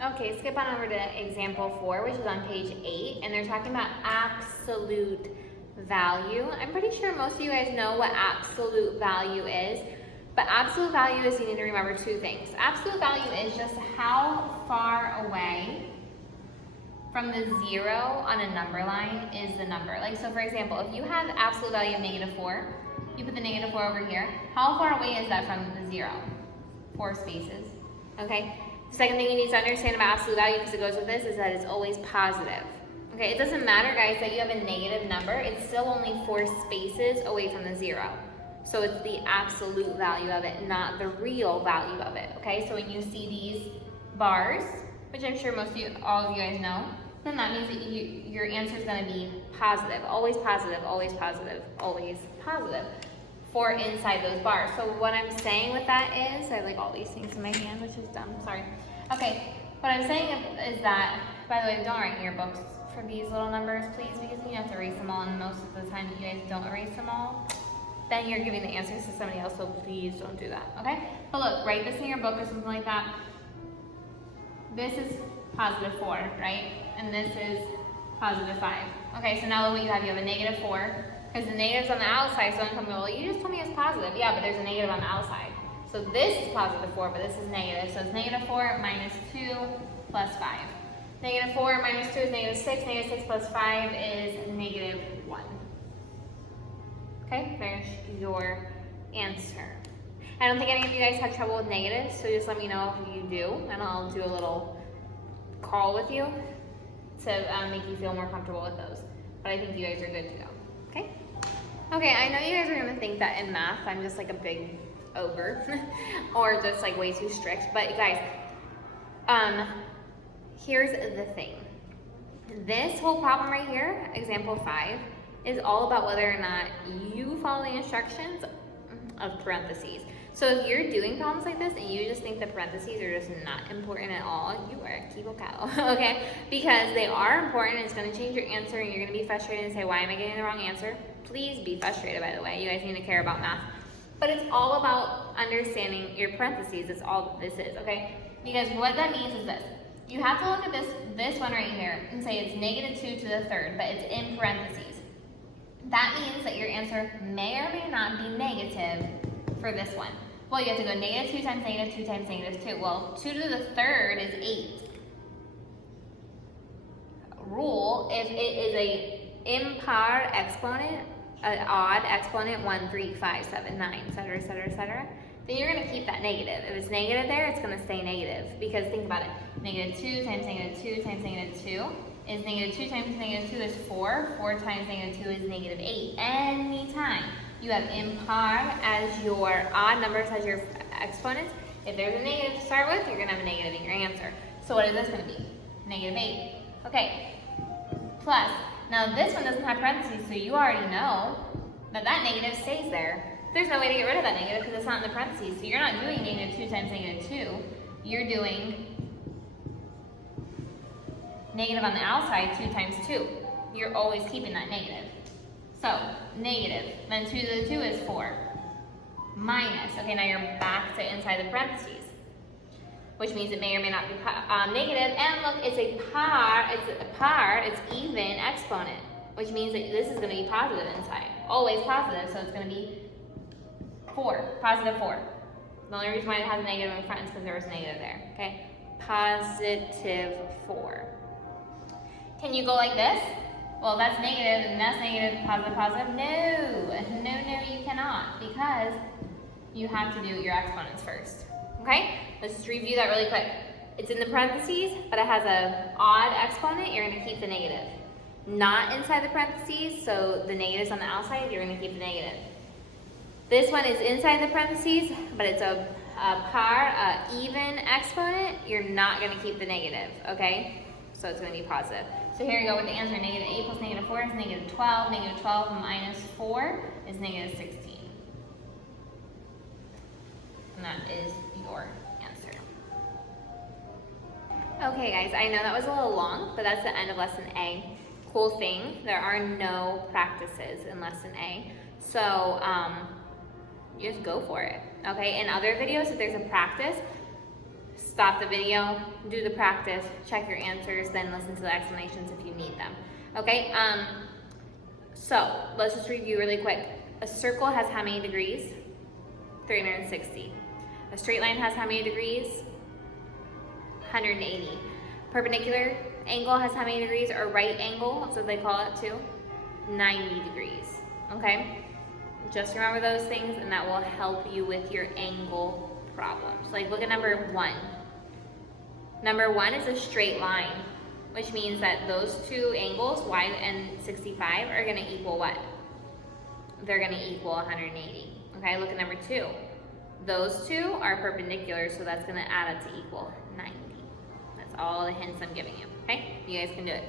Okay, skip on over to example 4, which is on page 8, and they're talking about absolute value. I'm pretty sure most of you guys know what absolute value is, but absolute value is, you need to remember two things. Absolute value is just how far away from the 0 on a number line is the number. Like, so for example, if you have absolute value of -4, you put the -4 over here. How far away is that from the 0? 4 spaces, okay? The second thing you need to understand about absolute value, because it goes with this, is that it's always positive. Okay, it doesn't matter, guys, that you have a negative number. It's still only 4 spaces away from the 0. So it's the absolute value of it, not the real value of it, okay? So when you see these bars, which I'm sure most of you, all of you guys know, then that means that your answer is going to be positive, always positive, always positive, always positive for inside those bars. So what I'm saying with that is, I have like all these things in my hand, which is dumb, sorry. Okay, what I'm saying is that, by the way, don't write in your books for these little numbers, please, because you have to erase them all, and most of the time you guys don't erase them all, then you're giving the answers to somebody else, so please don't do that, okay? But look, write this in your book or something like that. This is +4, right? And this is +5. Okay, so now what you have a -4, because the negative's on the outside, so I'm coming, well, you just told me it's positive. Yeah, but there's a negative on the outside. So this is +4, but this is negative. So it's -4 minus 2 plus 5. -4 minus 2 is -6. -6 plus 5 is -1. Okay, there's your answer. I don't think any of you guys have trouble with negatives, so just let me know if you do, and I'll do a little call with you to make you feel more comfortable with those. But I think you guys are good to go, okay? Okay, I know you guys are gonna think that in math, I'm just like a big ogre, or just like way too strict, but guys, here's the thing. This whole problem right here, example 5, is all about whether or not you follow the instructions of parentheses. So if you're doing problems like this and you just think the parentheses are just not important at all, you are a keto cow, okay? Because they are important, it's gonna change your answer, and you're gonna be frustrated and say, why am I getting the wrong answer? Please be frustrated, by the way. You guys need to care about math. But it's all about understanding your parentheses. That's all this is, okay? Because what that means is this. You have to look at this one right here and say it's -2 to the third, but it's in parentheses. That means that your answer may or may not be negative for this one. Well, you have to go -2 times -2 times -2. Well, 2 to the third is 8. Rule, if it is a impar exponent, an odd exponent, 1, 3, 5, 7, 9, etc., etc., etc., then you're going to keep that negative. If it's negative there, it's going to stay negative. Because think about it. -2 times -2 times -2 is -2 times -2 is 4. 4 times -2 is -8. Anytime you have impar as your odd numbers as your exponents, if there's a negative to start with, you're going to have a negative in your answer. So what is this going to be? -8. Okay. Plus, now this one doesn't have parentheses, so you already know that that negative stays there. There's no way to get rid of that negative because it's not in the parentheses. So you're not doing -2 times -2. You're doing negative on the outside, 2 times 2. You're always keeping that negative. So, negative, then 2 to the 2 is 4. Minus, okay, now you're back to inside the parentheses, which means it may or may not be negative. And look, it's it's even exponent, which means that this is going to be positive inside. Always positive, so it's going to be 4, +4. The only reason why it has a negative in front is because there was a negative there, okay? +4. Can you go like this? Well, that's negative, and that's negative, positive. No, you cannot, because you have to do your exponents first, okay? Let's just review that really quick. It's in the parentheses, but it has an odd exponent, you're gonna keep the negative. Not inside the parentheses, so the negative's on the outside, you're gonna keep the negative. This one is inside the parentheses, but it's a even exponent, you're not gonna keep the negative, okay? So it's gonna be positive. So here you go with the answer, -8 plus -4 is -12. -12 minus 4 is -16. And that is your answer. Okay guys, I know that was a little long, but that's the end of lesson A. Cool thing, there are no practices in lesson A. So you just go for it, okay? In other videos, if there's a practice, stop the video, do the practice, check your answers, then listen to the explanations if you need them. Okay, so let's just review really quick. A circle has how many degrees? 360. A straight line has how many degrees? 180. Perpendicular angle has how many degrees? Or right angle, that's what they call it too. 90 degrees, okay? Just remember those things and that will help you with your angle problems. Like look at number 1. Number 1 is a straight line, which means that those two angles, y and 65, are gonna equal what? They're gonna equal 180, okay? Look at number 2. Those two are perpendicular, so that's gonna add up to equal 90. That's all the hints I'm giving you, okay? You guys can do it.